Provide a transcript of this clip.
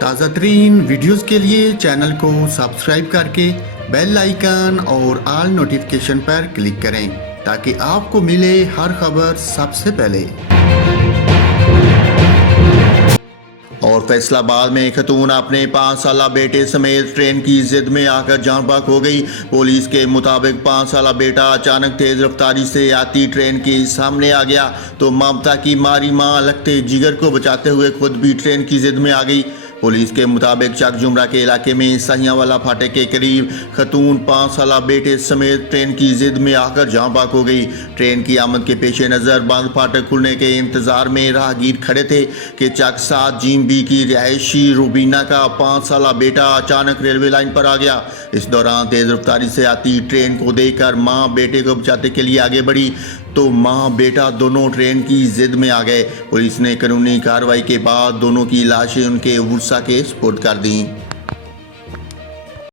ताज़ा तरीन वीडियोज़ के लिए चैनल को सब्सक्राइब करके बेल आइकन और ऑल नोटिफिकेशन पर क्लिक करें ताकि आपको मिले हर खबर सबसे पहले। और फैसलाबाद में खतून अपने 5 साला बेटे समेत ट्रेन की जिद में आकर जान बाक हो गई। पुलिस के मुताबिक 5 साला बेटा अचानक तेज रफ्तारी से आती ट्रेन के सामने आ गया तो ममता की मारी मां लगते जिगर को बचाते हुए खुद भी ट्रेन की जिद में आ गई। पुलिस के मुताबिक चक जुमरा के इलाके में सहियावाला फाटक के करीब खतून 5 साला बेटे समेत ट्रेन की जिद में आकर जान बाक हो गई। ट्रेन की आमद के पेश नज़र बंद फाटक खुलने के इंतजार में राहगीर खड़े थे कि चक 7 जीम बी की रिहायशी रूबीना का 5 साला बेटा अचानक रेलवे लाइन पर आ गया। इस दौरान तेज रफ्तारी से आती ट्रेन को देखकर मां बेटे को बचाने के लिए आगे बढ़ी तो मां बेटा दोनों ट्रेन की जिद में आ गए। पुलिस ने कानूनी कार्रवाई के बाद दोनों की लाशें उनके वर्सा के सुपुर्द कर दी।